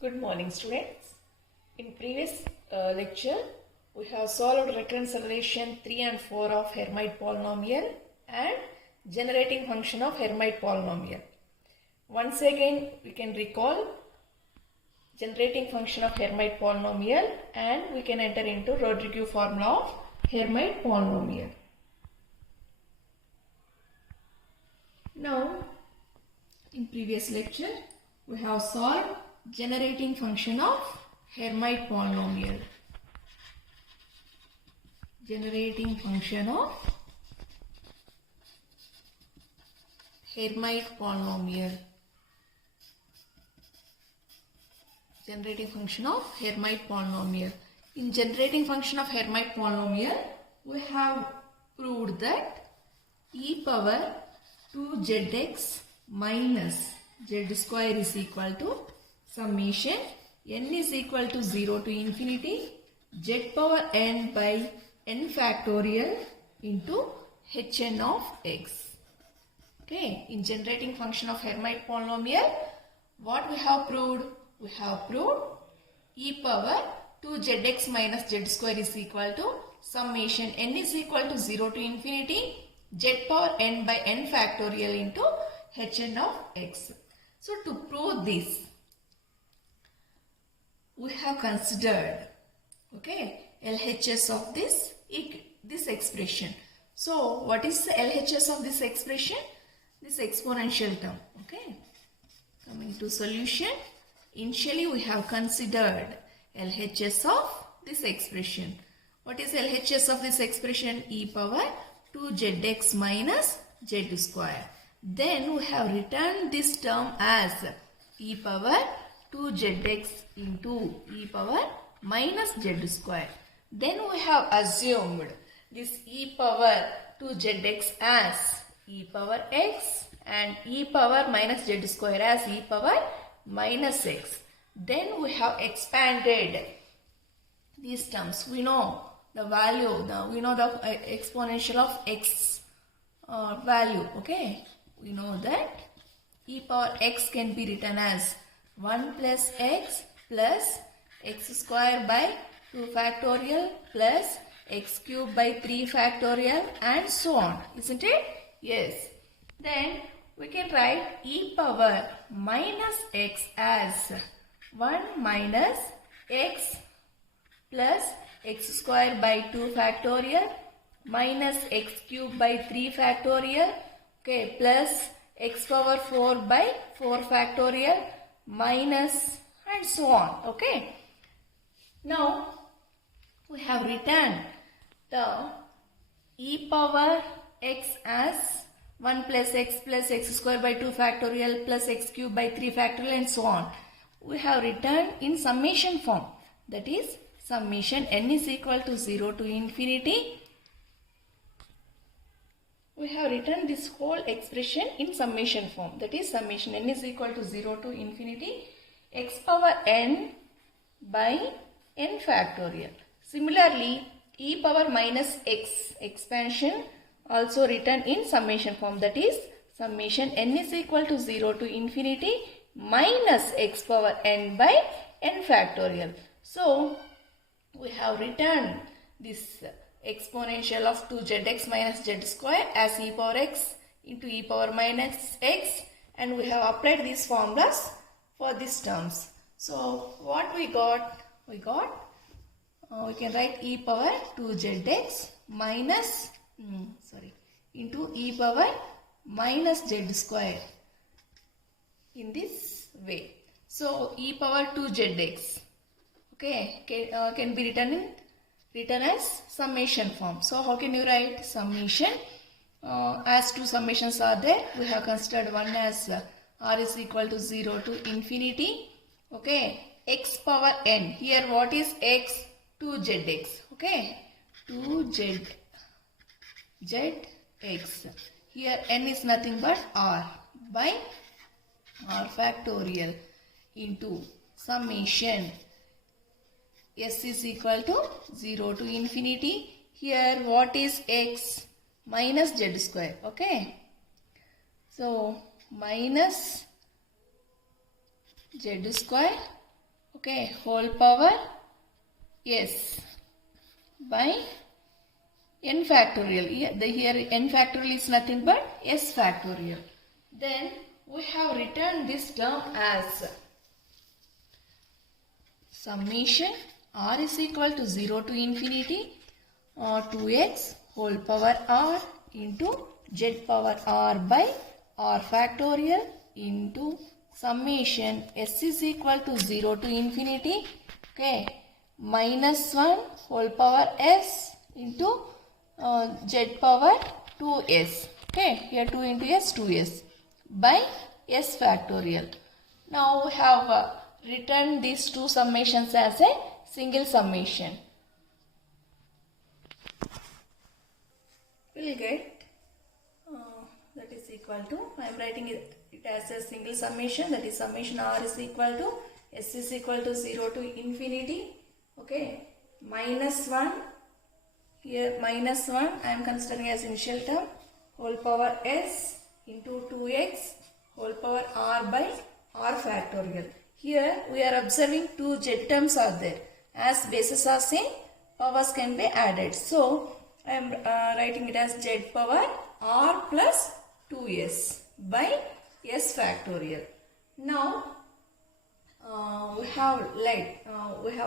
Good morning, students. In previous lecture, we have solved reconciliation 3 and 4 of Hermite polynomial and generating function of Hermite polynomial. Once again, we can recall generating function of Hermite polynomial and we can enter into Rodriguez formula of Hermite polynomial. Now, in previous lecture, we have solved generating function of Hermite polynomial. Generating function of Hermite polynomial. Generating function of Hermite polynomial. In generating function of Hermite polynomial, we have proved that e power 2zx minus z square is equal to summation n is equal to 0 to infinity z power n by n factorial into hn of x. Okay, in generating function of Hermite polynomial, what we have proved? We have proved e power 2zx minus z square is equal to summation n is equal to 0 to infinity z power n by n factorial into hn of x. So to prove this, we have considered LHS of this expression. So what is the LHS of this expression? This exponential term. Okay. Coming to solution, initially we have considered LHS of this expression. What is LHS of this expression? E power 2zx minus z square. Then we have written this term as e power 2zx into e power minus z square. Then we have assumed this e power 2zx as e power x and e power minus z square as e power minus x. Then we have expanded these terms. We know the value, we know the exponential of x value. Okay, we know that e power x can be written as 1 plus x square by 2 factorial plus x cube by 3 factorial and so on. Isn't it? Yes. Then we can write e power minus x as 1 minus x plus x square by 2 factorial minus x cube by 3 factorial, okay, plus x power 4 by 4 factorial minus and so on. Okay. Now we have written the e power x as 1 plus x square by 2 factorial plus x cube by 3 factorial and so on. We have written in summation form, that is summation n is equal to 0 to infinity. We have written this whole expression in summation form, that is summation n is equal to 0 to infinity x power n by n factorial. Similarly, e power minus x expansion also written in summation form, that is summation n is equal to 0 to infinity minus x power n by n factorial. So we have written this exponential of 2zx minus z square as e power x into e power minus x, and we have applied these formulas for these terms. So what we got? We can write e power 2zx minus into e power minus z square in this way. So e power 2zx, okay, can be written as summation form. So how can you write summation? As two summations are there, we have considered one as r is equal to 0 to infinity. Okay, x power n. Here what is x? 2zx. Okay, 2zx. Here n is nothing but r by r factorial into summation s is equal to 0 to infinity. Here what is x? Minus z square. Okay, so minus z square okay, whole power s by n factorial. Here n factorial is nothing but s factorial. Then we have written this term as summation r is equal to 0 to infinity 2x whole power r into z power r by r factorial into summation s is equal to 0 to infinity, okay, minus 1 whole power s into z power 2s, okay, here 2 into s, 2s by s factorial. Now we have written these two summations as a single summation. We will get that is equal to, I am writing it as a single summation, that is summation r is equal to s is equal to 0 to infinity, okay, minus 1, here minus 1 I am considering as initial term, whole power s into 2x whole power r by r factorial. Here we are observing two z terms are there. As bases are same, powers can be added. So I am writing it as z power r plus 2s by s factorial. Now we have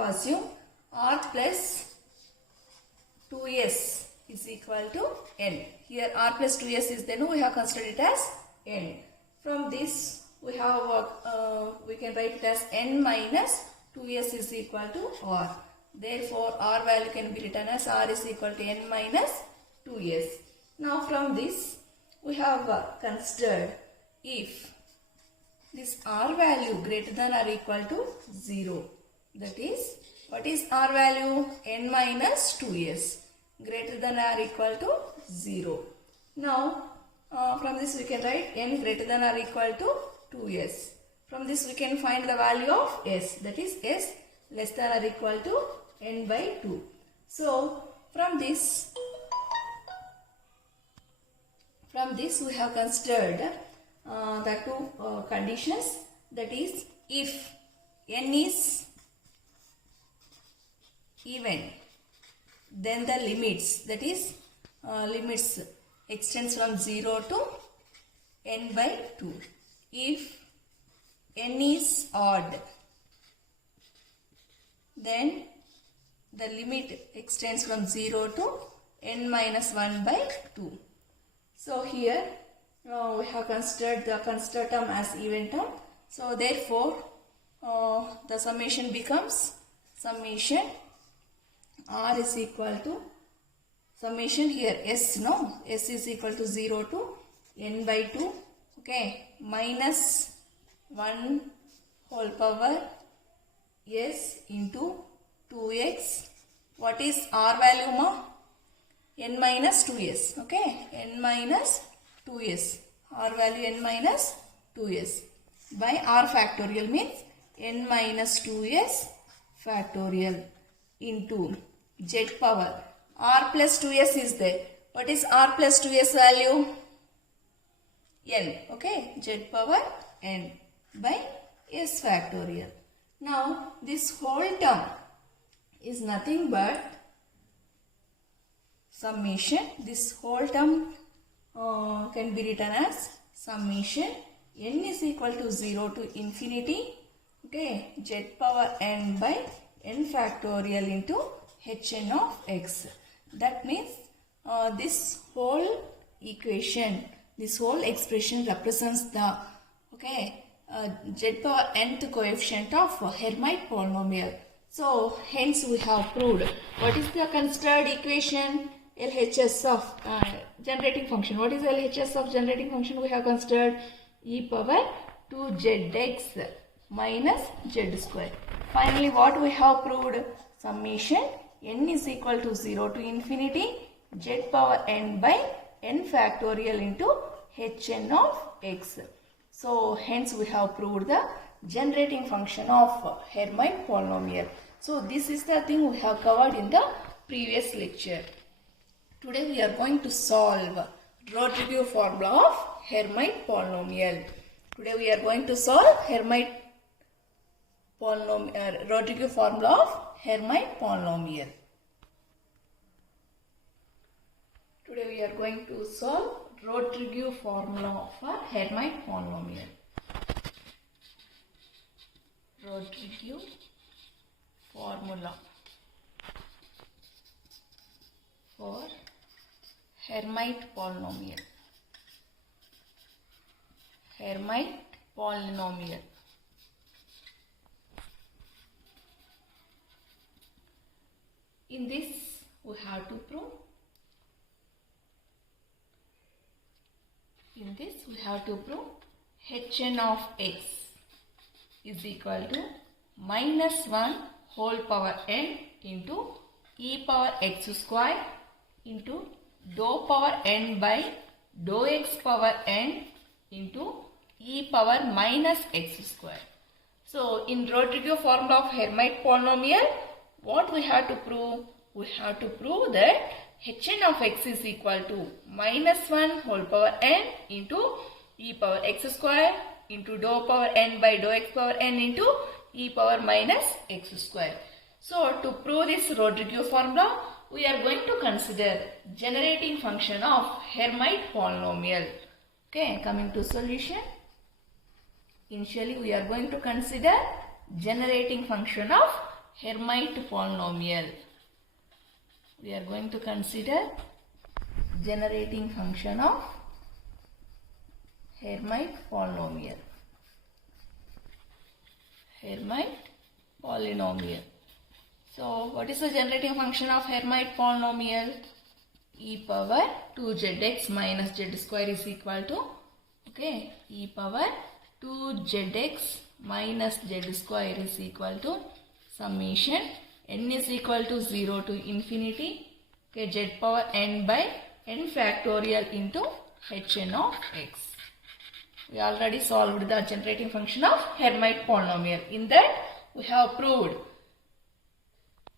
assumed r plus 2s is equal to n. Here r plus 2s is there, we have considered it as n. From this we have we can write it as n minus 2s is equal to r. Therefore r value can be written as r is equal to n minus 2s. Now from this we have considered if this r value greater than or equal to 0, that is, what is r value? N minus 2s greater than or equal to 0. Now from this we can write n greater than or equal to 2s. From this we can find the value of s, that is s less than or equal to n by 2. So from this we have considered the two conditions, that is, if n is even, then the limits, that is limits extends from 0 to n by 2. If n is odd, then the limit extends from 0 to n minus 1 by 2. So here we have considered the considered term as even term. So therefore the summation becomes summation r is equal to summation here s, s is equal to 0 to n by 2, okay, minus 1 whole power s into 2x. What is r value, ma? N minus 2s, okay, n minus 2s, r value n minus 2s by r factorial means n minus 2s factorial into z power r plus 2s is there. What is r plus 2s value? N, okay, z power n by s factorial. Now this whole term is nothing but summation. This whole term can be written as summation n is equal to 0 to infinity, okay, z power n by n factorial into hn of x. That means this whole equation, this whole expression represents the, okay, z power nth coefficient of Hermite polynomial. So hence we have proved what is the considered equation? LHS of generating function. What is LHS of generating function? We have considered e power 2zx minus z square. Finally, what we have proved? Summation n is equal to 0 to infinity z power n by n factorial into hn of x. So hence we have proved the generating function of Hermite polynomial. So this is the thing we have covered in the previous lecture. Today we are going to solve Rodriguez formula of Hermite polynomial. Today we are going to solve Hermite Rodriguez formula of Hermite polynomial. Today we are going to solve Rodriguez formula for Hermite polynomial. Rodriguez formula for Hermite polynomial. Hermite polynomial. In this we have to prove. In this we have to prove Hn of x is equal to minus 1 whole power n into e power x square into dou power n by dou x power n into e power minus x square. So in Rodriguez formula of Hermite polynomial, what we have to prove? We have to prove that Hn of x is equal to minus 1 whole power n into e power x square into dou power n by dou x power n into e power minus x square. So to prove this Rodriguez formula, we are going to consider generating function of Hermite polynomial. Okay, coming to solution. Initially we are going to consider generating function of Hermite polynomial. We are going to consider generating function of Hermite polynomial. Hermite polynomial. So what is the generating function of Hermite polynomial? E power 2zx minus z square is equal to, okay, e power 2zx minus z square is equal to summation n is equal to 0 to infinity, okay, z power n by n factorial into Hn of x. We already solved the generating function of Hermite polynomial. In that we have proved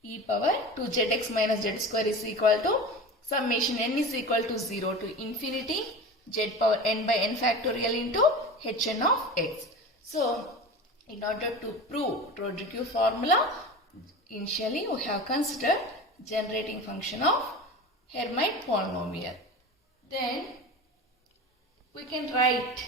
e power 2zx minus z square is equal to summation n is equal to 0 to infinity z power n by n factorial into Hn of x. So in order to prove Rodriguez formula, initially we have considered generating function of Hermite polynomial. Then we can write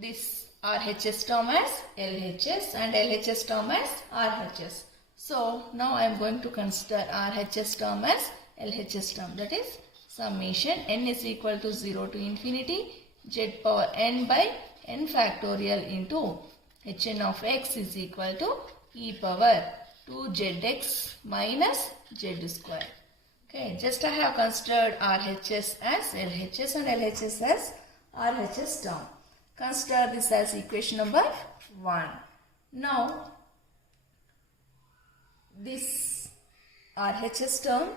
this RHS term as LHS and LHS term as RHS. So now I am going to consider RHS term as LHS term, that is summation n is equal to 0 to infinity z power n by n factorial into Hn of x is equal to e power 2zx minus z square. Okay, just I have considered RHS as LHS and LHS as RHS term. Consider this as equation number 1. Now this RHS term,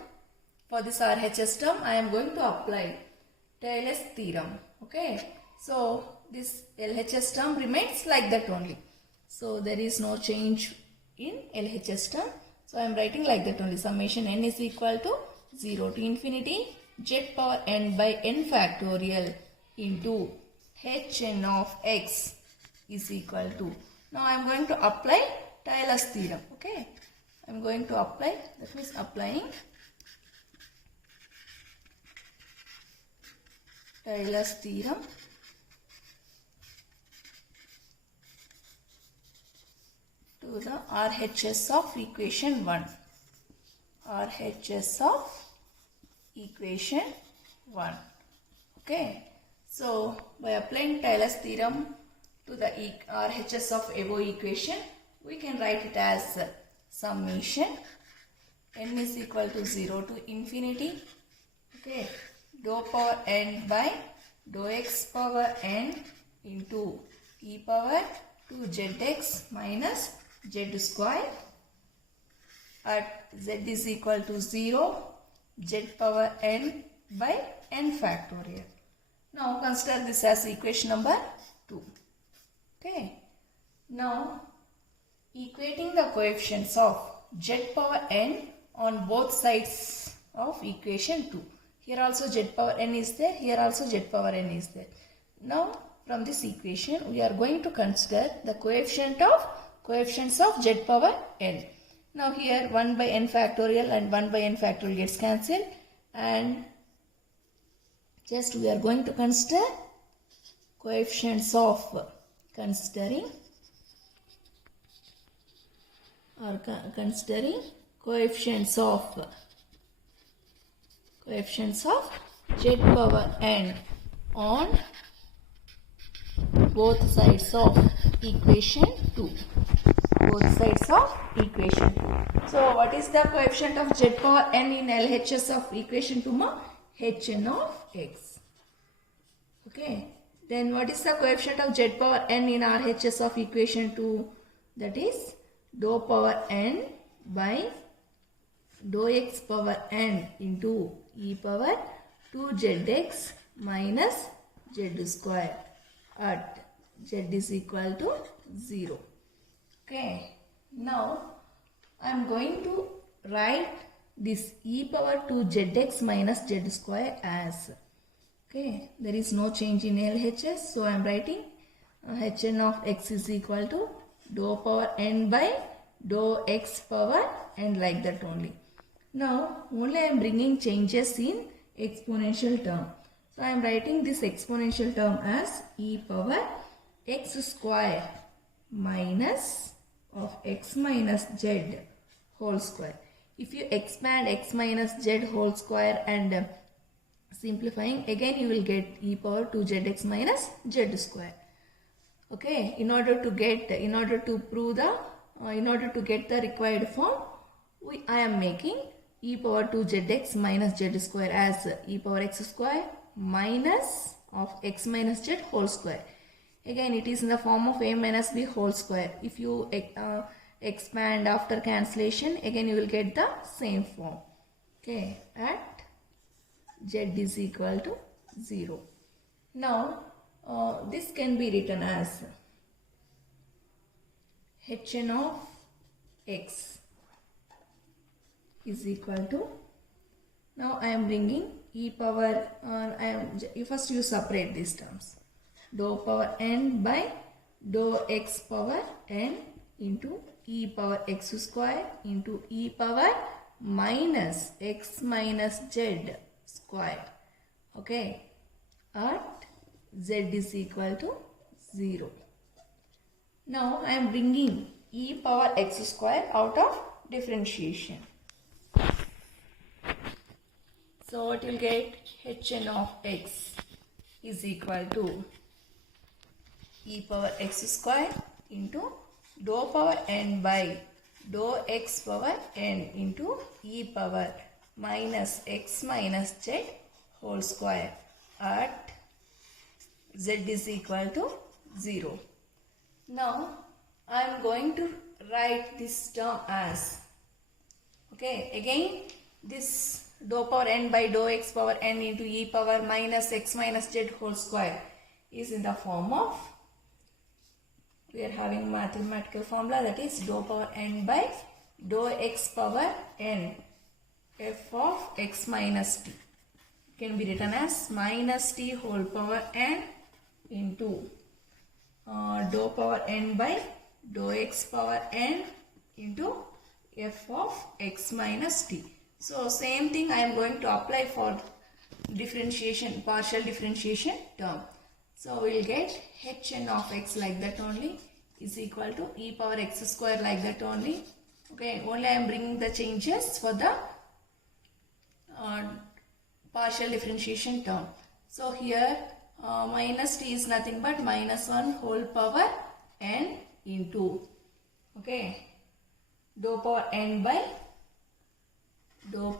for this RHS term I am going to apply Taylor's theorem. Okay, so this LHS term remains like that only. So there is no change in LHS term. So I am writing like that only. Summation n is equal to 0 to infinity z power n by n factorial into Hn of x is equal to. Now I am going to apply Taylor's theorem. Okay, I am going to apply, that means applying Taylor's theorem to the RHS of equation 1. RHS of equation 1. Okay. So by applying Taylor's theorem to the RHS of above equation, we can write it as summation n is equal to 0 to infinity, okay, dou power n by dou x power n into e power 2zx minus z square at z is equal to 0 z power n by n factorial. Now consider this as equation number 2. Okay. Now equating the coefficients of z power n on both sides of equation 2. Here also z power n is there, here also z power n is there. Now from this equation we are going to consider the coefficient of coefficients of z power n. Now here 1 by n factorial and 1 by n factorial gets cancelled, and just we are going to consider coefficients of considering coefficients of z power n on both sides of equation 2. Both sides of equation 2. So what is the coefficient of z power n in LHS of equation 2 ma? Hn of x. Okay. Then what is the coefficient of z power n in RHS of equation 2? That is dou power n by dou x power n into e power 2zx minus z square at z is equal to 0. Okay. Now I am going to write this e power 2zx minus z square as, okay, there is no change in LHS, so I am writing Hn of x is equal to dou power n by dou x power n, like that only. Now only I am bringing changes in exponential term. So I am writing this exponential term as e power x square minus of x minus z whole square. If you expand x minus z whole square and simplifying, again you will get e power 2zx minus z square. Okay, in order to get the required form, I am making e power 2zx minus z square as e power x square minus of x minus z whole square. Again it is in the form of a minus b whole square. If you expand after cancellation, again you will get the same form. Okay, at z is equal to 0. Now this can be written as Hn of x is equal to, now I am bringing e power, first you separate these terms, dou power n by dou x power n into e power x square into e power minus x minus z square. Okay, at z is equal to 0. Now I am bringing e power x square out of differentiation. So what you will get? Hn of x is equal to e power x square into dou power n by dou x power n into e power minus x minus z whole square at z is equal to 0. Now I am going to write this term as, okay, again this dou power n by dou x power n into e power minus x minus z whole square is in the form of, we are having mathematical formula, that is dou power n by dou x power n f of x minus t can be written as minus t whole power n into dou power n by dou x power n into f of x minus t. So same thing I am going to apply for differentiation, partial differentiation term. So we will get Hn of x like that only is equal to e power x square like that only. Okay, only I am bringing the changes for the partial differentiation term. So here minus t is nothing but minus 1 whole power n into, okay, dou power n by dou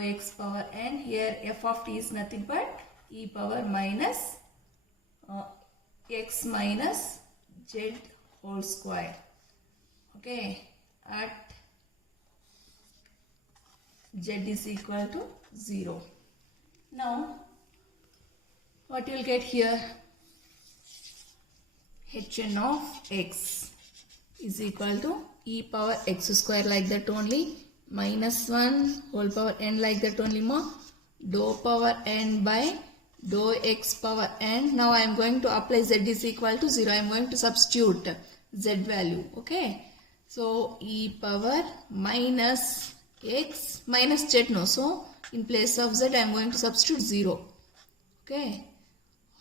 x power n. Here f of t is nothing but e power minus x minus z whole square. Okay, at z is equal to 0. Now what you will get here? Hn of x is equal to e power x square like that only, minus 1 whole power n like that only ma, dou power n by dou x power n. Now I am going to apply z is equal to 0. I am going to substitute z value. Okay. So e power minus x minus z, no. So in place of z I am going to substitute 0. Okay.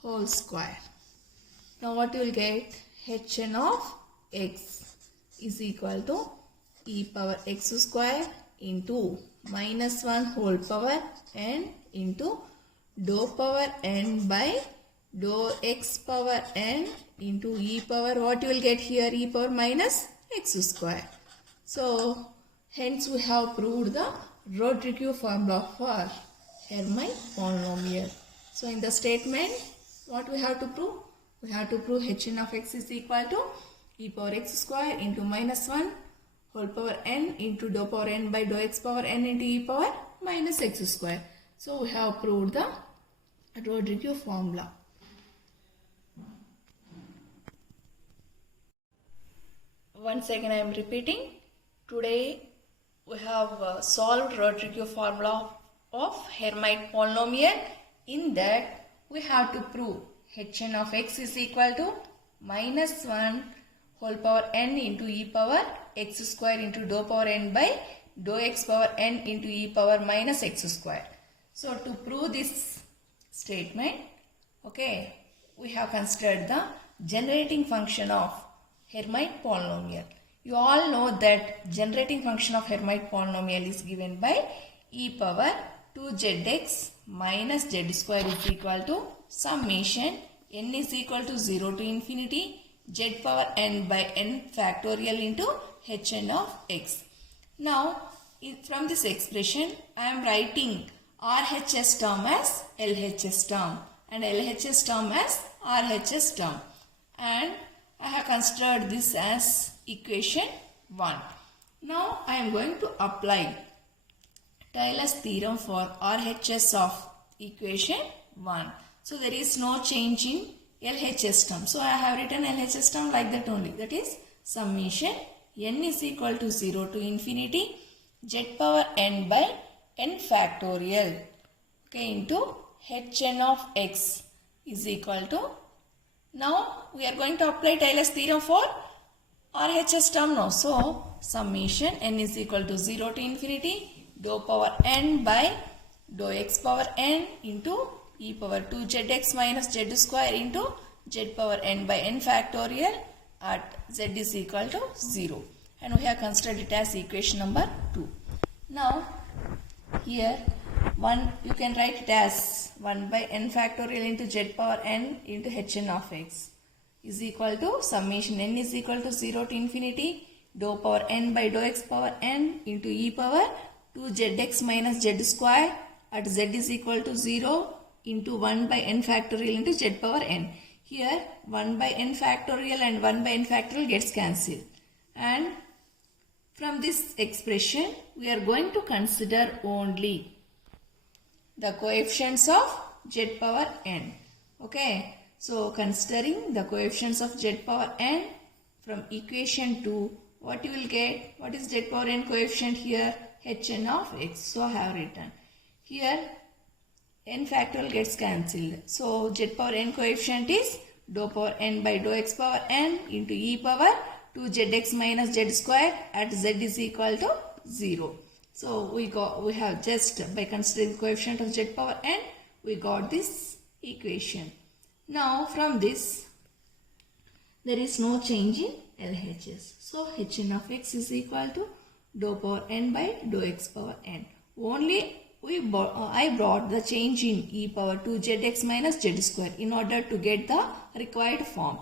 Whole square. Now what you will get? Hn of x is equal to e power x square into minus 1 whole power n into dou power n by dou x power n into e power, what you will get here? E power minus x square. So hence we have proved the Rodriguez formula for Hermite polynomial. So in the statement, what we have to prove? We have to prove Hn of x is equal to e power x square into minus 1 whole power n into dou power n by dou x power n into e power minus x square. So we have proved the Rodriguez formula. Once again I am repeating. Today we have solved Rodriguez formula of Hermite polynomial. In that we have to prove Hn of x is equal to minus 1 whole power n into e power x square into dou power n by dou x power n into e power minus x square. So to prove this statement, okay, we have considered the generating function of Hermite polynomial. You all know that generating function of Hermite polynomial is given by e power 2zx minus z square is equal to summation n is equal to 0 to infinity z power n by n factorial into Hn of x. Now from this expression I am writing RHS term as LHS term and LHS term as RHS term, and I have considered this as equation 1. Now I am going to apply Taylor's theorem for RHS of equation 1. So there is no change in LHS term. So I have written LHS term like that only. That is summation n is equal to 0 to infinity z power n by n factorial, okay, into Hn of x is equal to, now we are going to apply Taylor's theorem for RHS term now. So summation n is equal to 0 to infinity dou power n by dou x power n into e power 2zx minus z square into z power n by n factorial at z is equal to 0, and we have considered it as equation number 2. Now here you can write it as 1 by n factorial into z power n into Hn of x is equal to summation n is equal to 0 to infinity dou power n by dou x power n into e power 2zx minus z square at z is equal to 0 into 1 by n factorial into z power n. Here 1 by n factorial and 1 by n factorial gets cancelled, and from this expression we are going to consider only the coefficients of z power n. Okay, so considering the coefficients of z power n from equation 2, what you will get? What is z power n coefficient here? Hn of x. So I have written here n factorial gets cancelled. So z power n coefficient is dou power n by dou x power n into e power 2zx minus z square at z is equal to 0. So we have just by considering coefficient of z power n, we got this equation. Now from this there is no change in LHS. So Hn of x is equal to dou power n by dou x power n. Only I brought the change in e power 2zx minus z square in order to get the required form.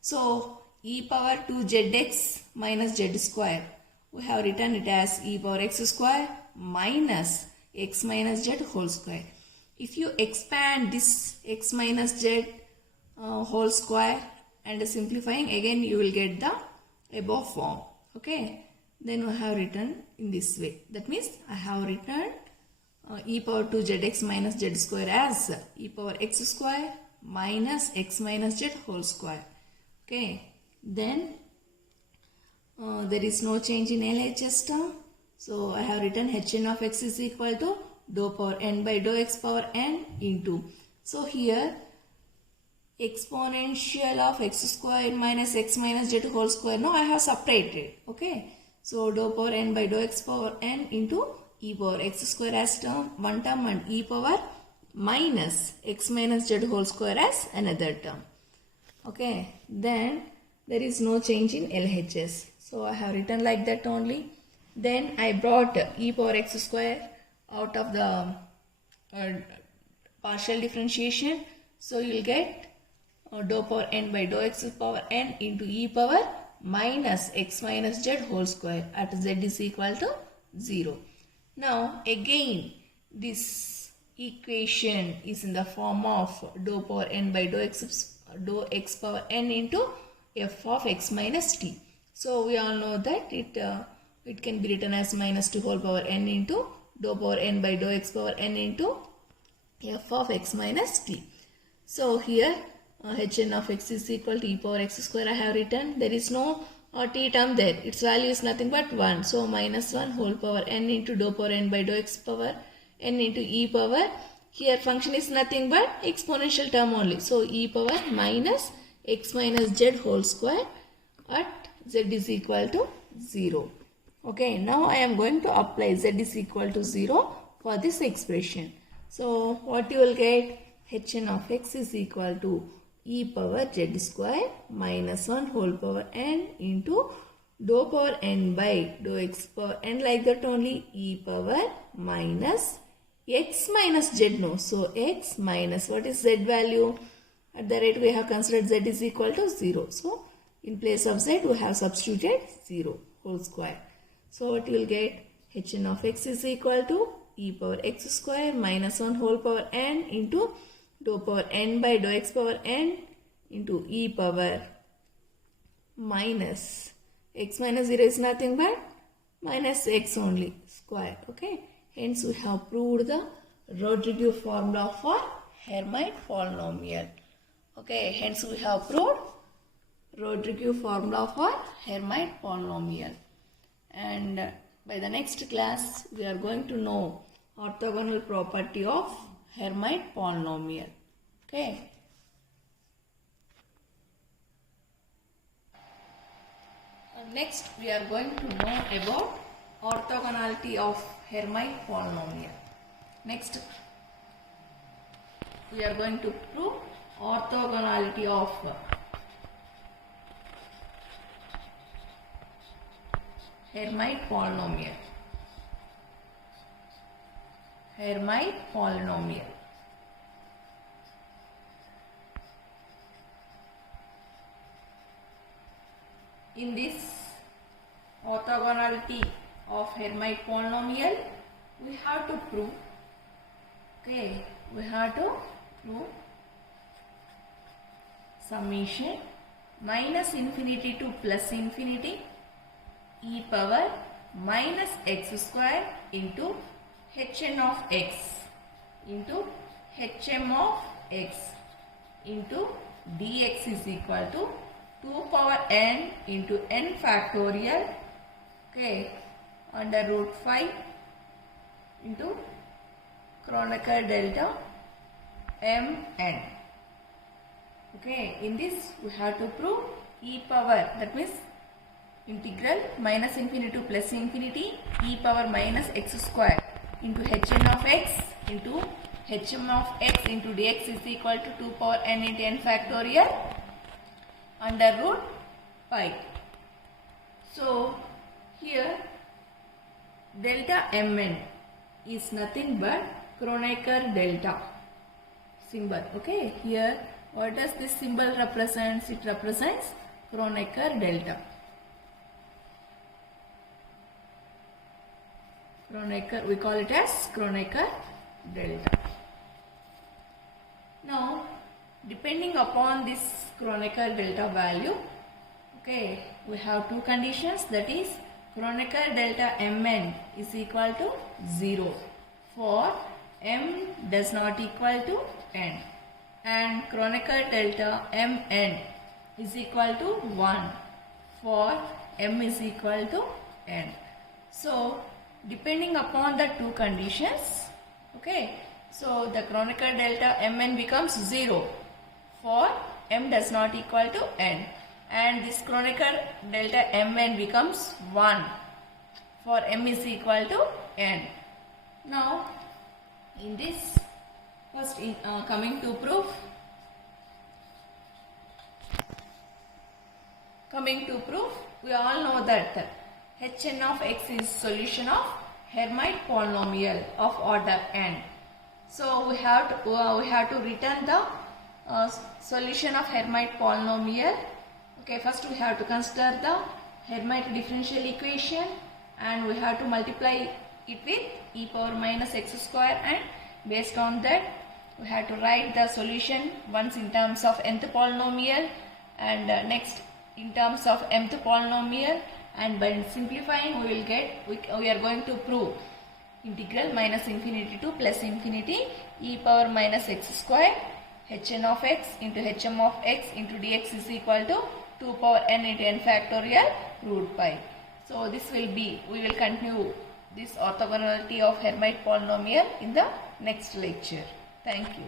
So e power 2zx minus z square, we have written it as e power x square minus x minus z whole square. If you expand this x minus z whole square and simplifying, again you will get the above form. Okay, then we have written in this way. That means I have written e power 2zx minus z square as e power x square minus x minus z whole square. Okay, then there is no change in LHS term. So I have written Hn of x is equal to dou power n by dou x power n into. So here exponential of x square minus x minus z whole square. Now I have separated. Okay. So dou power n by dou x power n into e power x square as one term and e power minus x minus z whole square as another term. Okay. Then there is no change in LHS. So I have written like that only. Then I brought e power x square out of the partial differentiation. So you will get dou power n by dou x power n into e power minus x minus z whole square at z is equal to 0. Now again this equation is in the form of dou power n by dou x power n into f of x minus t. So we all know that it can be written as minus 2 whole power n into dou power n by dou x power n into f of x minus t. So here hn of x is equal to e power x square I have written. There is no t term there. Its value is nothing but 1. So minus 1 whole power n into dou power n by dou x power n into e power. Here function is nothing but exponential term only. So e power minus x minus z whole square at z is equal to 0. Okay, now I am going to apply z is equal to 0 for this expression. So what you will get? Hn of x is equal to e power z square minus 1 whole power n into dou power n by dou x power n, like that only, e power minus x minus z. No, so x minus what is z value? At the rate we have considered z is equal to 0. So in place of z we have substituted 0 whole square. So what you will get? Hn of x is equal to e power x square minus 1 whole power n into dou power n by dou x power n into e power minus x minus 0 is nothing but minus x only square. Okay. Hence we have proved the Rodriguez formula for Hermite polynomial. Okay. Hence we have proved Rodriguez formula for Hermite polynomial. And by the next class we are going to know orthogonal property of Hermite polynomial. Okay. Next we are going to know about orthogonality of Hermite polynomial. Next we are going to prove orthogonality of Hermite polynomial. Hermite polynomial. In this orthogonality of Hermite polynomial, we have to prove, okay, we have to prove summation minus infinity to plus infinity e power minus x square into hn of x into hm of x into dx is equal to 2 power n into n factorial, okay, under root 5 into Kronecker delta mn. Okay, in this we have to prove e power, that means integral minus infinity to plus infinity e power minus x square into hn of x into hm of x into dx is equal to 2 power n into n factorial under root 5. So here delta mn is nothing but Kronecker delta symbol. Okay, here what does this symbol represent? It represents Kronecker delta. Kronecker, we call it as Kronecker delta. Now depending upon this Kronecker delta value, okay, we have two conditions, that is Kronecker delta mn is equal to 0 for m does not equal to n, and Kronecker delta mn is equal to 1 for m is equal to n. So depending upon the two conditions, okay, so the Kronecker delta mn becomes 0 for m does not equal to n, and this Kronecker delta mn becomes 1 for m is equal to n. Now in this, first coming to proof, we all know that Hn of x is solution of Hermite polynomial of order n. So we have to return the solution of Hermite polynomial. Okay, first we have to consider the Hermite differential equation, and we have to multiply it with e power minus x square, and based on that we have to write the solution once in terms of nth polynomial and next in terms of mth polynomial, and by simplifying we are going to prove integral minus infinity to plus infinity e power minus x square Hn of x into Hm of x into dx is equal to 2 power n into n factorial root pi. So this will be, we will continue this orthogonality of Hermite polynomial in the next lecture. Thank you.